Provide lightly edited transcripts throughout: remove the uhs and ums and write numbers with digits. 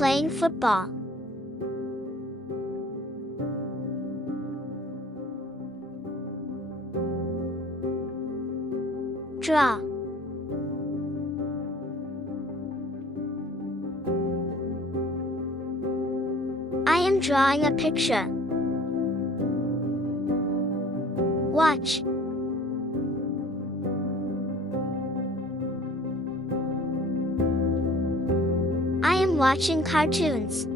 playing football. Draw. I am drawing a picture. Watch. I am watching cartoons.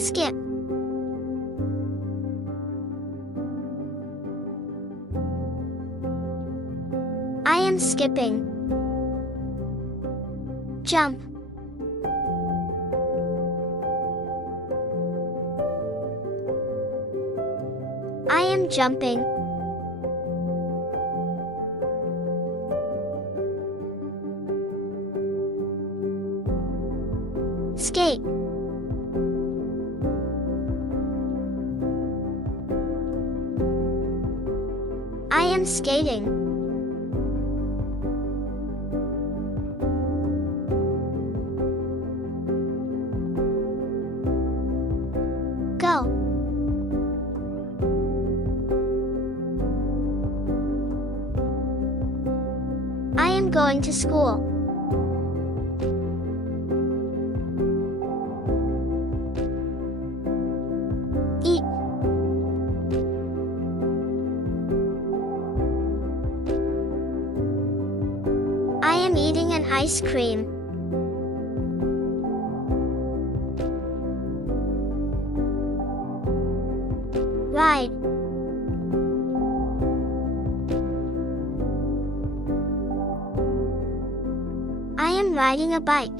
Skip. I am skipping. Jump. I am jumping. Skate. I am skating. Go. I am going to school. Eat. I am eating an ice cream. Ride. I am riding a bike.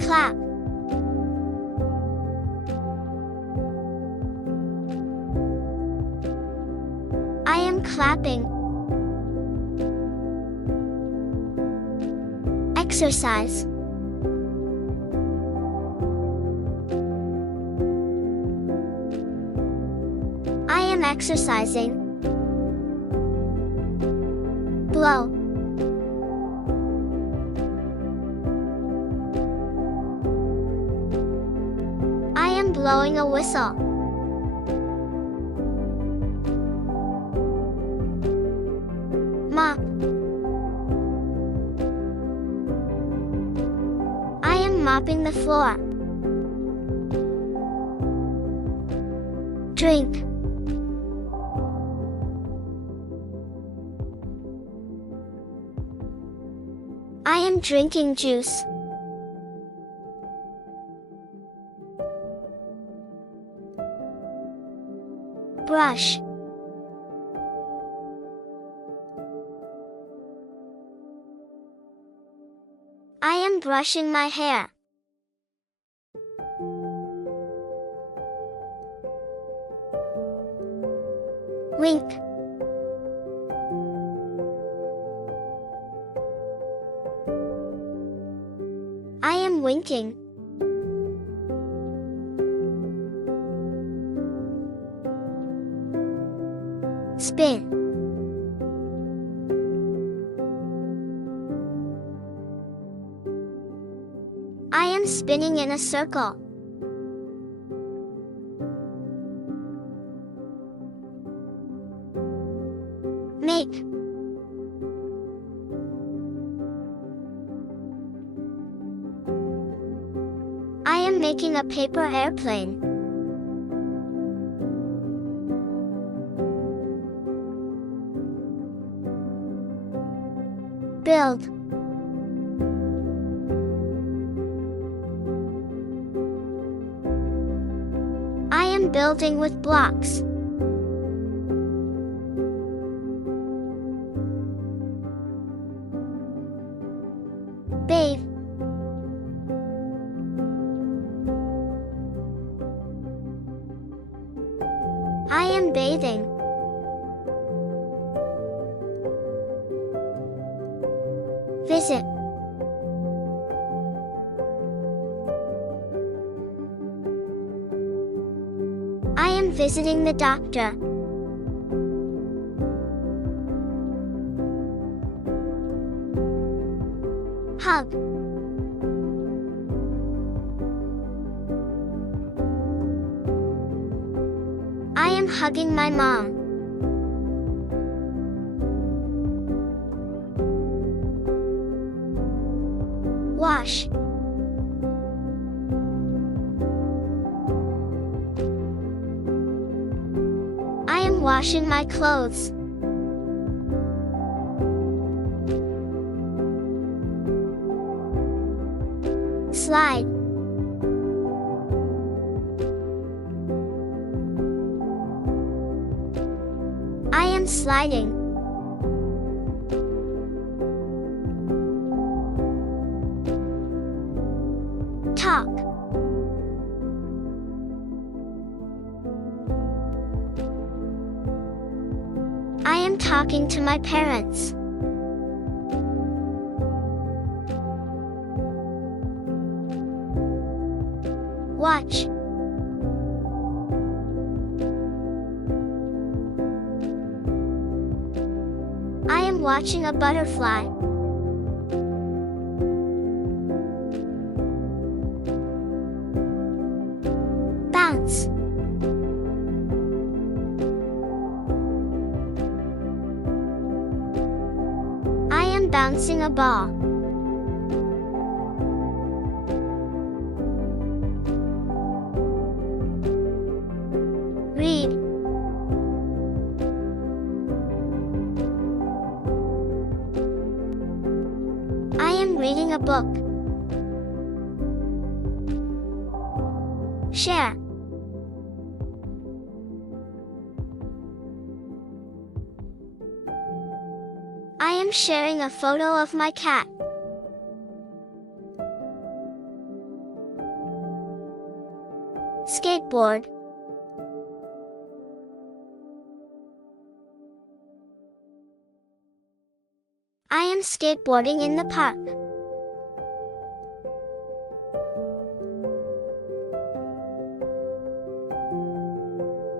Clap. I am clapping. Exercise. I am exercising. Blow. I am blowing a whistle. Mop. I am mopping the floor. Drink. I am drinking juice. Brush. I am brushing my hair. Wink. I am winking. Spin. I am spinning in a circle. Make. I am making a paper airplane. Build. I am building with blocks. Bathe. I am bathing. Visit. visiting the doctor. Hug. I am hugging my mom. Wash. I am washing my clothes. Slide. I am sliding. Talk. I am talking to my parents. Watch. I am watching a butterfly. Bounce. I am bouncing a ball. Read. I am reading a book. Share. I am sharing a photo of my cat. Skateboard. I am skateboarding in the park.